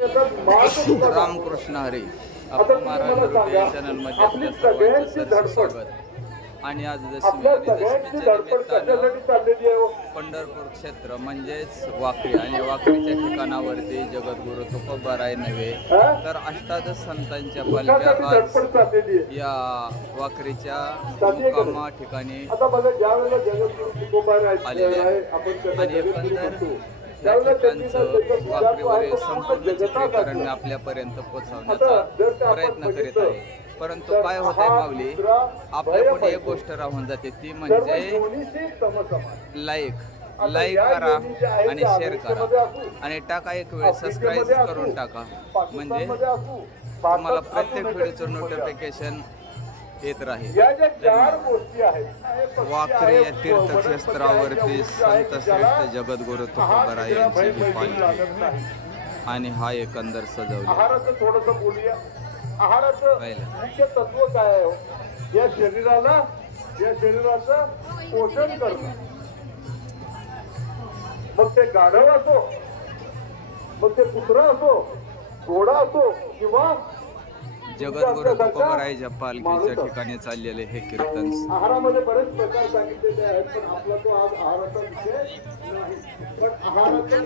रामकृष्ण हरी. आपण महाराष्ट्र चॅनल मध्ये आपल्या सर्वांचं स्वागत. आणि आज दशमीच्या निमित्तानं पंढरपूर क्षेत्र म्हणजेच वाखरी आणि वाखरीच्या ठिकाणावरती जगद्गुरु तुकोबाराय नव्हे तर अष्टादश संतांच्या पालख्या आज या वाखरीच्या मुक्कामा ठिकाणी आलेल्या आहेत. आणि एकंदर त्या ठिकाणचं वाखरीवरील संपूर्ण चित्रीकरण मी आपल्यापर्यंत पोहोचवण्याचा प्रयत्न करीत आहे. परंतु काय होत आहे माऊली, आपल्या पुढे एक गोष्ट राहून जाते, ती म्हणजे लाईक करा आणि शेअर करा आणि टाका, एक वेळ सबस्क्राईब करून टाका, म्हणजे तुम्हाला प्रत्येक व्हिडिओचं नोटिफिकेशन येत राहील. वाखरी या तीर्थक्षेत्रावरती संत श्रेष्ठ जगद्गुरु तुकोबाराय यांची पालखी आणि हा एकंदर सजवला. आहाराचं मुख्य तत्व काय आहे? या शरीराचं पोषण करणं. मग ते गाढव असो, मग ते कुत्रा असो, घोडा असो किंवा जगद्गुरु तुकोबारायच्या पालखीच्या ठिकाणी चाललेले हे कीर्तन. आहारामध्ये बरेच प्रकार सांगितलेले आहेत, पण आपला तो आज आहाराचा विषय नाही. पण आहाराचं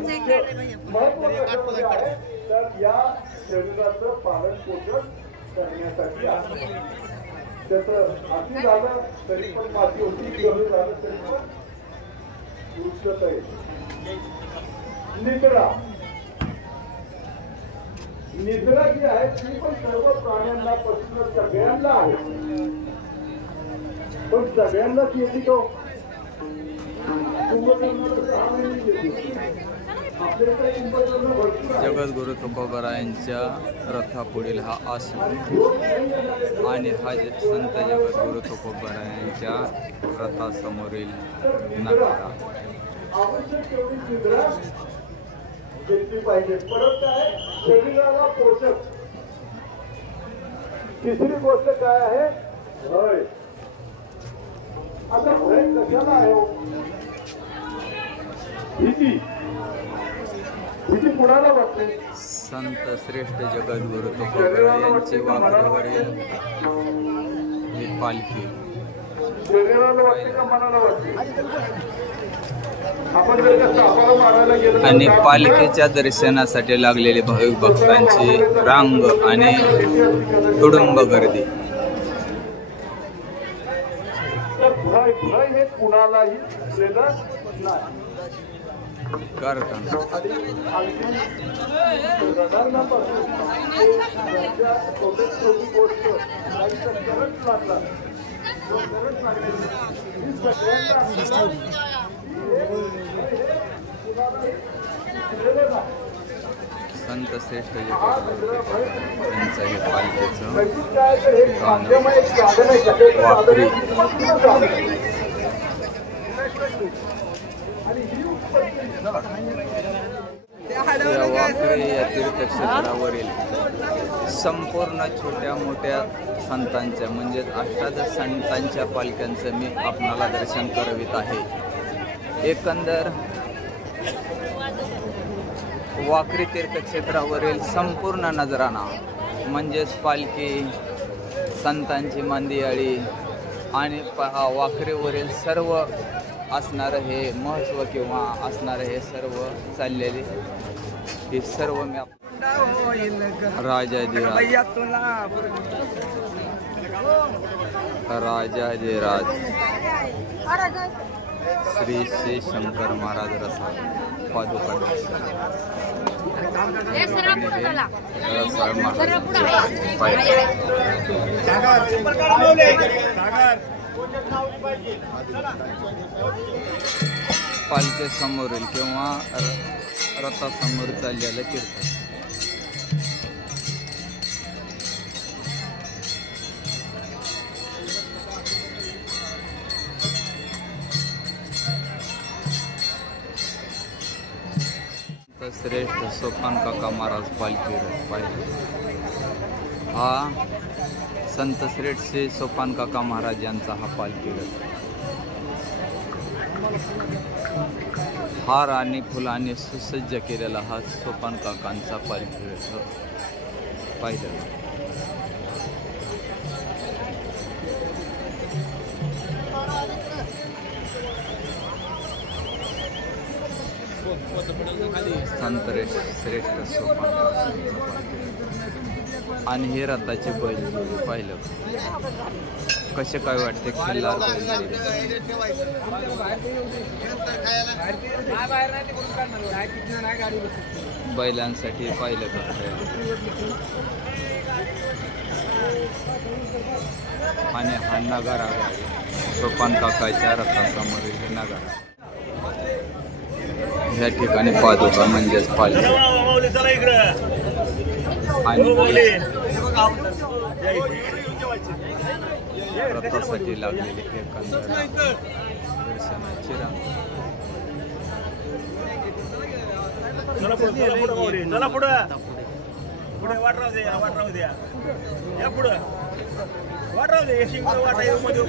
महत्व कशामध्ये आहे तर या शरीराचं पालन पोषण करण्यासाठी आहे. त्याचं अति झालं तरी पण माती होती, कमी झालं तरी पण दुरुस्त आहे. निद्रा जी आहे ती पण सर्व प्राण्यांना पशूंना सगळ्यांना आहे, पण सगळ्यांनाच येते तो जगद्गुरु तुकोबारायांच्या रथापुढील हा आसू आणि हा संत जगद्गुरु तुकोबारायांच्या रथासमोरील नगारा. आवश्यक तेवढी निद्रा घेतली पाहिजे. परत काय, शरीराला पोषक. तिसरी गोष्ट काय आहे? भय. आता भय कशाला आहे? भीती कुणाला वाटते? संत श्रेष्ठ जगद्गुरु तुकोबाराय यांची वाखरीवरील ही पालखी शरीराला वाटते का मनाला वाटते? आपण जर का सापाला मारायला गेलो आणि पालखीच्या दर्शनासाठी लागलेली भाविक भक्तांची रांग आणि तुडुंब गर्दी. भय हे कुणालाही सुचलेलं नाही. संत श्रेष्ठ यांचं हे पालखीचं वाखरी. या वाखरी या तीर्थक्षेत्रावरील संपूर्ण छोट्या मोठ्या संतांच्या म्हणजेच अष्टादश संतांच्या पालख्यांचं मी आपणाला दर्शन करवित आहे. एकंदर वाखरी तीर्थक्षेत्रावरील संपूर्ण नजराणा म्हणजेच पालखी, संतांची मांदियाळी आणि वाखरीवरील सर्व असणारं हे महत्त्व किंवा असणारं हे सर्व चाललेले हे सर्व मी राजाधिराज श्री श्री शंकर महाराज रसाळ पादुका पालखी समोरील किंवा रथासमोर चाललेलं कीर्तन. श्रेष्ठ सोपान काका महाराज पालखी पाहिजे. हा संत श्रेष्ठ श्री सोपान काका महाराज यांचा हा पालखी रथ. हार आणि फुलांनी सुसज्ज केलेला हा सोपान काकांचा पालखी पाहिलं. संतरे श्रेष्ठ सोपान काकांचा पालखी आणि हे रथाचे बैल पाहिलं. कसे काय वाटते खिल्लार बैलांसाठी पाहिलं का आणि हा नगारा सोपान काकाच्या रथासमोरील हे नगारा. ह्या ठिकाणी पादुका म्हणजेच पालखी आणि रथासाठी लागलेली दर्शनाची रांग. चला पुढं पुढे वाट राहू द्या वाट राहू द्या या पुढं वाट राहू दे वाटा मध्ये